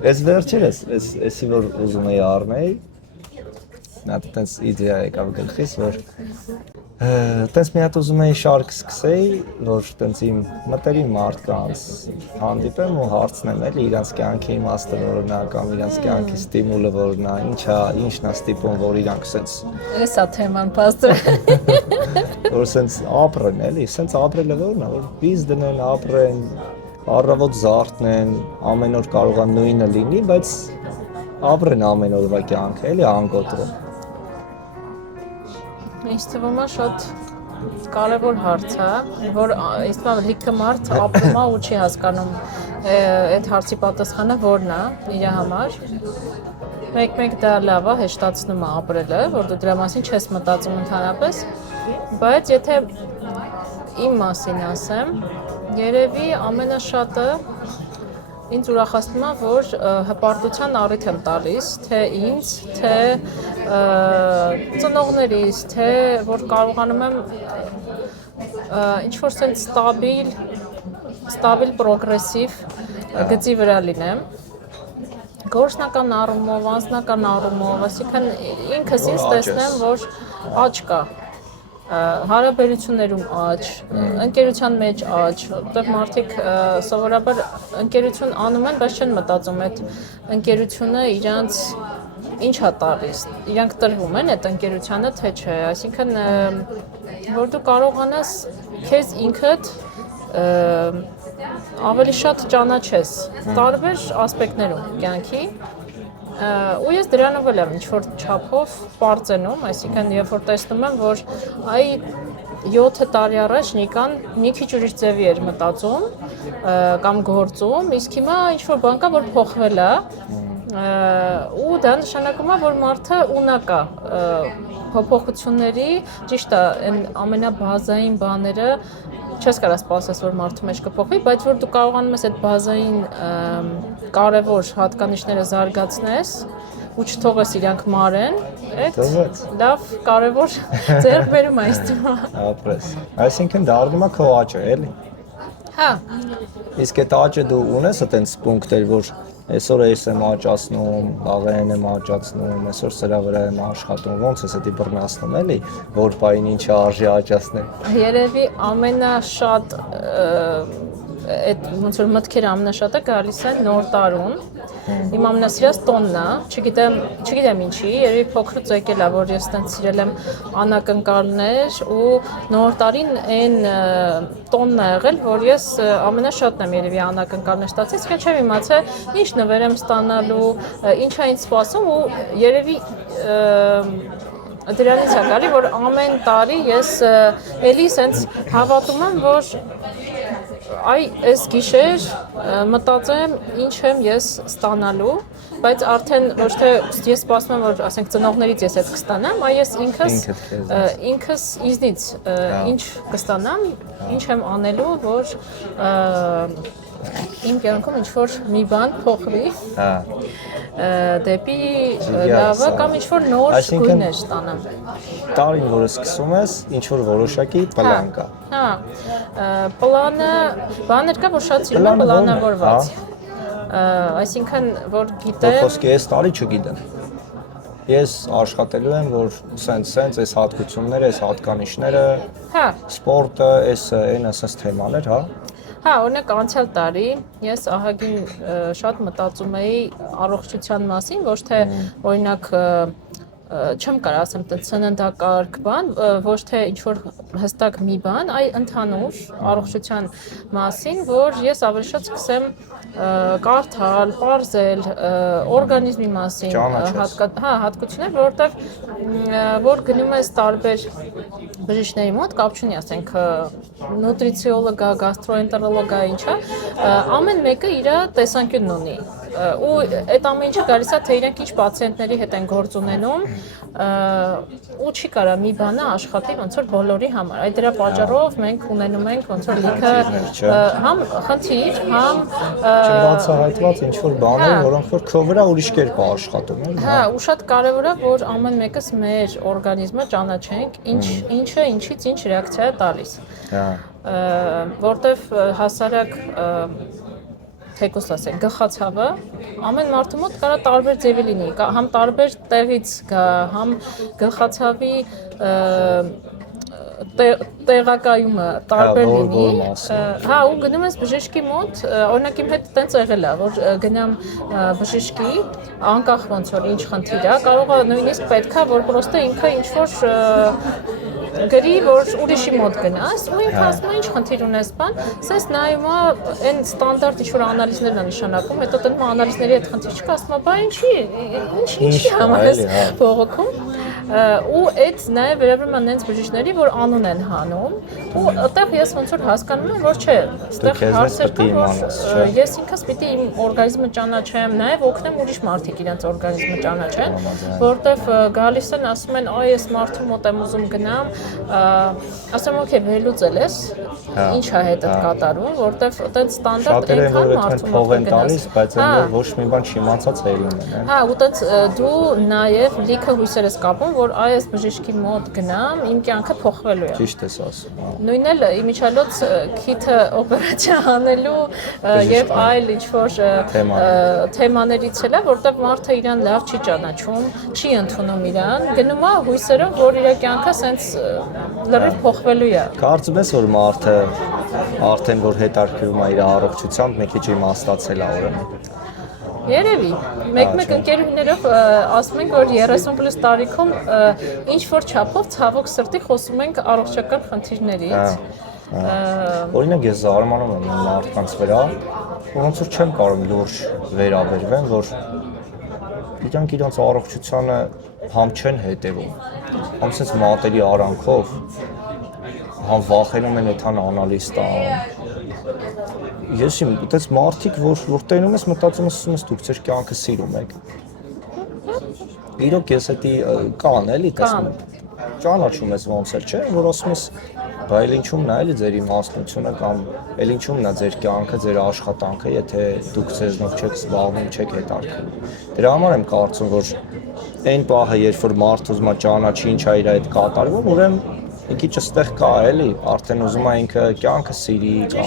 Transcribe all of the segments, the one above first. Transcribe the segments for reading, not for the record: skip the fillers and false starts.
Ես վերջերս, էսի որ ուզում էի առնել, նա տենց իդեա եկավ գլխիս, որ տենց մի հատ ուզում էի շարք սկսեի, որ տենց իմ մտերիմ մարդկանց հանդիպեմ ու հարցնեմ էլի իրանց կյանքի իմաստը որն է կամ իրանց կյանքի ստիմուլը որն է, ինչն է ստիպում, որ իրանք սենց Էսա թեման պաստը։ որ սենց ապրեն էլի, սենց ապրելը որն է, որ բիզ դնեն, ապրեն, առավոտ զարթնեն, ամեն օր կարող է նույնը լինի, բայց ապրեն ամեն օրվա կյանքը, էլի անգոտրում։ Ինձ թվում է շատ կարևոր հարց է, որ ինձ թվում է լիքը մարդ ապրում է ու չի հասկանում այդ հարցի պատասխանը որն է իր համար։ Մեկ դա լավ է, հեշտացնում է ապրելը, որ դու դրա մասին չես մտածում ընդհանրապես, բայց եթե իմ մասին ասեմ, երևի ամենաշատը ինձ ուրախացնում է, որ հպարտության առիթ եմ տալիս, թե ինձ, թե ծնողներիս, թե որ կարողանում եմ ինչ-որ սենց ստաբիլ պրոգրեսիվ գծի վրա լինեմ, գործնական առումով, անձնական առումով, այսինքն ինքս ինձ տեսնեմ, որ աճ կա, հարաբերություններում աճ, ընկերության մեջ աճ, որտեղ մարդիկ սովորաբար ընկերություն անում են, բայց չեն մտածում այդ ընկերությունը իրանց ինչ է տալիս, իրանք տրվում են այդ ընկերությանը, թե չէ, այսինքն որ դու կարողանաս քեզ ինքդ ավելի շատ ճանաչես տարբեր ասպեկտներում կյանքի ու ես դրանով էլ եմ ինչ-որ չափով պարծենում, այսինքն երբ որ տեսնում եմ, որ այ 7 տարի առաջ Նիկան մի քիչ ուրիշ ձևի էր մտածում կամ գործում, իսկ հիմա ինչ-որ բան կա, որ փոխվել է ու դա նշանակում է, որ մարդը ունակ է փոփոխությունների, ճիշտ է, այն ամենաբազային բաները չես կարող սպասես, որ մարդու մեջ կփոխվի, բայց որ դու կարողանում ես այդ բազային կարևոր հատկանիշները զարգացնես ու չթողես իրանք մարեն, այդ լավ կարևոր ձեռքբերում է ինձ թվում է։ Ապրես։ Այսինքն դառնում է քո աճը, էլի։ Հա։ Իսկ այդ աճը դու ունես այտենց պունկտեր, որ այսօր ես եմ աճացնում, վաղեն եմ աճացնում, այսօր սրա վրա եմ աշխատում, ոնց ես դա բռնացնում էլի, որ բային ինչը արժի աճացնել։ Երևի ամենաշատ այդ ոնց որ մտքերը ամենաշատը գալիս է նոր տարուն։ Իմ ամենասիրած տոնն է, չգիտեմ ինչի, երևի փոքրուց եկել է, որ ես տենց սիրել եմ անակնկալներ ու նոր տարին այն տոնն է եղել, որ ես ամենաշատն եմ երևի անակնկալներ ստացել, իսկ չեմ իմացել ինչ նվեր եմ ստանալու, ինչ է ինձ սպասում ու երևի դրանից է գալի, որ ամեն տարի ես էլի սենց հավատում եմ, որ այ այս գիշեր մտածեմ ինչ եմ ես ստանալու, բայց արդեն ոչ թե ես սպասում եմ, որ ասենք ծնողներից ես այդ կստանամ, այ ես ինքս ինձնից ինչ կստանամ, ինչ եմ անելու, որ իմ կյանքում ինչ-որ մի բան փոխվի դեպի լավը կամ ինչ-որ նոր գույներ ստանամ։ Տարին, որը սկսում ես, ինչ-որ որոշակի պլան կա։ Հա, պլանը, բաներ կա, որ շատ սիրում եմ պլանավորված։ Այսինքն, որ գիտեմ… Խոսքի այս տարի չգիտեմ։ Ես աշխատելու եմ, որ սենց այս հատկությունները, այս հատկանիշները, սպորտը, այն ասած թեմաներ, հա։ Հա, օրինակ անցյալ տարի ես ահագին շատ մտածում էի առողջության մասին, ոչ թե օրինակ չեմ կարող ասեմ ծննդակարգ բան, ոչ թե ինչ-որ հստակ մի բան, այլ ընդհանուր առողջության մասին, որ ես ավելի շատ սկսեմ կարդալ, պարզել օրգանիզմի մասին, հատկություններ, որովհետև որ գնում ես տարբեր բժիշկների մոտ, կապ չունի, ասենք նուտրիցիոլոգա, գաստրոենտերոլոգա, ինչա, ամեն մեկը իր տեսանկյունն ունի ու այդ ամեն ինչը գալիս է թե իրենք ինչ պացիենտների հետ են գործ ունենում ու չի կարա մի բանը աշխատի ոնց որ բոլորի համար։ Այդ դրա պատճառով մենք ունենում ենք ոնց որ լիքը համ խնդիր, համ չբացահայտված ինչ որ բաներ, որոնք որ քո վրա ուրիշ կերպ է աշխատում, էլի։ Հա, ու շատ կարևոր է որ ամեն մեկս մեր օրգանիզմը ճանաչենք, ինչը ինչից ինչ ռեակցիա է տալիս։ Հա։ Որտեվ հասարակ թեկուս ասենք գլխացավը ամեն մարդու մոտ կարա տարբեր ձևի լինի, համ տարբեր տեղից գա, համ գլխացավի տեղակայումը տարբեր լինի, հա ու գնում ես բժշկի մոտ, օրինակ իմ հետ տենց եղել է, որ գնամ բժշկի, անկախ ոնց որ ինչ խնդիր է, կարող է նույնիսկ պետքա, որ պրոստը ինքը ինչ որ գրի, որ ուրիշի մոտ գնաս, ու ինքը ասում է ինչ խնդիր ունես բան, սենց նայում է այն ստանդարտ ինչ որ անալիզներն է նշանակում, հետո տնում անալիզների հետ խնդիր չկա, ասում է, բա ինչի համար ես բողոքում ու այդ նաև վերաբերում է նենց բժիշկների, որ անուն են հանում ու այդտեղ ես ոնց որ հասկանում եմ, որ չէ, այդտեղ հարցեր կան, որ ես ինքս պիտի իմ օրգանիզմը ճանաչեմ, նաև օգնեմ ուրիշ մարդիկ իրենց օրգանիզմը ճանաչեն, որովհետև գալիս են ասում են, այ ես մարդու մոտ եմ ուզում գնամ, ասում եմ, օքեյ, վերլուծել ես, ինչ է հետդ կատարում, որովհետև այդպես ստանդարտ այնքան մարդու մոտ գնաս, բայց այնտեղ ոչ մի բան չիմացած հերում են, հա, ու այդպես դու նաև լիքը հույսեր ես կապում, որ այս բժշկի մոտ գնամ, իմ կյանքը փոխվելու է։ Ճիշտ ես ասում, հա։ Նույնն էլ իմիջիալոց քիթը օպերացիա անելու եւ այլ ինչ որ թեմաներից էլ է, որտեղ մարդը իրան լավ չի ճանաչում, չի ընդունում իրան, գնում է հույսերով, որ իր կյանքը սենց լրիվ փոխվելու է։ Կարծում ես, որ մարդը արդեն որ հետաքրքրում է իր առողջությամբ, մի քիչ իմաստացել է ուրեմն։ Երևի, մեկ ընկերուներով ասում ենք, որ 30+ տարիքում ինչ որ չափով ցավոք սրտի խոսում ենք առողջական խնդիրներից։ Օրինակ ես զարմանում եմ մարդկանց վրա, ոնց որ չեմ կարող լուրջ վերաբերվեմ, որ իրանք իրենց առողջությանը համ չեն հետևում, համ sense մատերի արանքով, համ վախենում են այդան անալիզ տան։ Ես իմ այդպես մարդիկ, որ տենում ես մտածում ես դուք ձեր կյանքը սիրում եք։ Իրոք ես էդի կան էլի, տեսնում ճանաչում ես ոնց էլ չէ, որ ասում ես բա էլ ինչումն է էլի ձեր իմաստնությունը կամ էլ ինչումն է ձեր կյանքը, ձեր աշխատանքը, եթե դուք ձեզնով չեք զբաղվում, չեք հետաքրքրում։ Դրա համար եմ կարծում, որ այն պահը, երբ որ մարդը ուզում է ճանաչի ինչ է իր հետ կատարվում, ուրեմն մի քիչ այստեղ կա էլի, արդեն ուզում է ինքը կյանքը սիրի կամ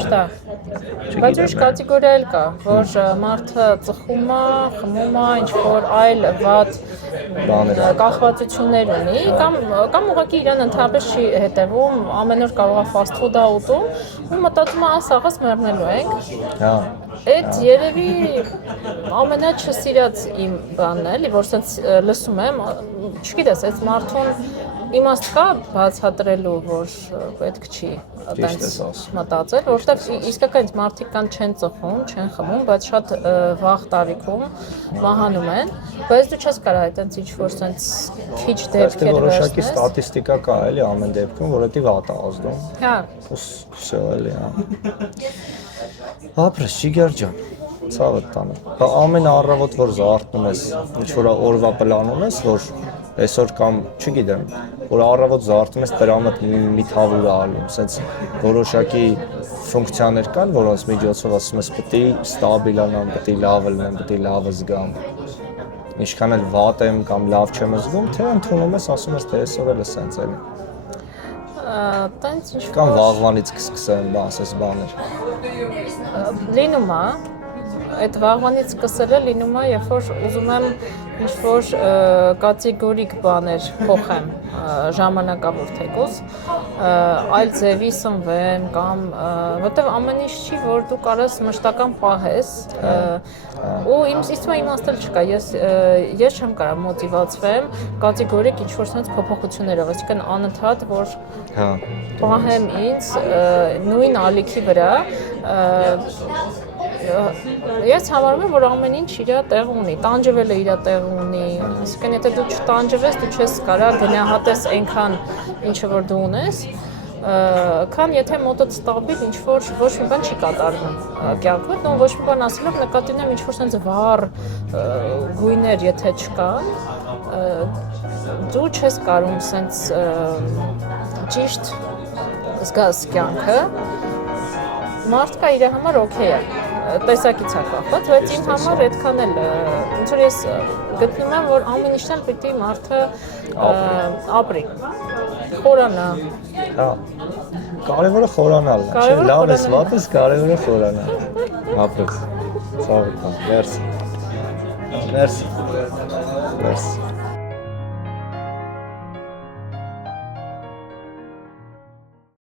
բայց ուրիշ կատեգորիա էլ կա, որ մարդը ծխում է, խմում է, ինչ որ այլ վատ կախվածություններ ունի կամ ուղղակի իրան ընդհանրապես չի հետևում, ամեն օր կարող է fast food-ը ուտում ու մտածում է ասաղս մեռնելու ենք։ Հա։ Այդ երևի ամենաչսիրած իմ բանն է, որ sense լսում եմ, չգիտես, այդ մարդուն իմաստ կա բացատրելու, որ պետք չի այդպես մտածել, որովհետև իսկական մարդիկ կան չեն ծխում, չեն խմում, բայց շատ վաղ տարիքում մահանում են, բայց դու չես կարող այդպես ինչ որ sense քիչ դեպքեր վերցնես։ Որոշակի ստատիստիկա կա էլի ամեն դեպքում, որ դա վատ է ազդում։ Հա։ Всё էլի, հա։ Ապրես Շիգար ջան, ցավը տանը։ Բա ամեն առավոտ որ զարթնում ես, ինչ որ օրվա պլան ունես, որ այսօր կամ, չգիտեմ, որ առավոտ զարթում ես տրամդ մի թավուր ալում, սենց որոշակի ֆունկցիաներ կան, որոնց միջոցով ասում ես պետք է ստաբիլանամ, պետք է լավ լինեմ, պետք է լավ զգամ։ Ինչքան էլ վատ եմ կամ լավ չեմ զգում, թե ընդունում ես, ասում ես, թե այսօր էլ է սենց էլի։ Տենց ինչ Կամ վաղվանից կսկսեմ, ասես բաներ։ Լինում է, այդ վաղվանից սկսելը լինում է, երբ որ ուզում եմ ինչ-որ կատեգորիկ բաներ փոխեմ ժամանակավոր թեկուզ, այլ ձևի սնվեմ կամ որտեվ ամեն ինչ չի, որ դու կարես մշտական պահես ու ինձ իմաստել չկա, ես չեմ կարող մոտիվացվեմ կատեգորիկ ինչ-որ sense փոփոխություններով, այսինքն անընդհատ, որ պահեմ ինձ նույն ալիքի վրա Ես համարում եմ, որ ամեն ինչ իր տեղ ունի, տանջվելը իր տեղ ունի, այսինքն եթե դու չտանջվես, դու չես կարող գնահատես այնքան ինչը որ դու ունես, քան եթե մոտդ ստաբիլ ինչ-որ ոչ մի բան չի կատարվում կյանքդ, ու ոչ մի բան ասելով նկատի ունեմ ինչ-որ sense վառ գույներ եթե չկան, դու չես կարող sense ճիշտ զգաս կյանքը, մարդկա իր համար օքեյ է, տեսակից է կախված, բայց իմ համար այդքան էլ, ոնց որ ես գտնում եմ, որ ամեն ինչն էլ պիտի մարդը ապրի, խորանա։ Հա, կարևորը խորանալն է, չէ՞, լավ ես, վատ ես, կարևորը խորանալ, ապրես։ Ցավոք, մերսի։ Մերսի։ Մերսի։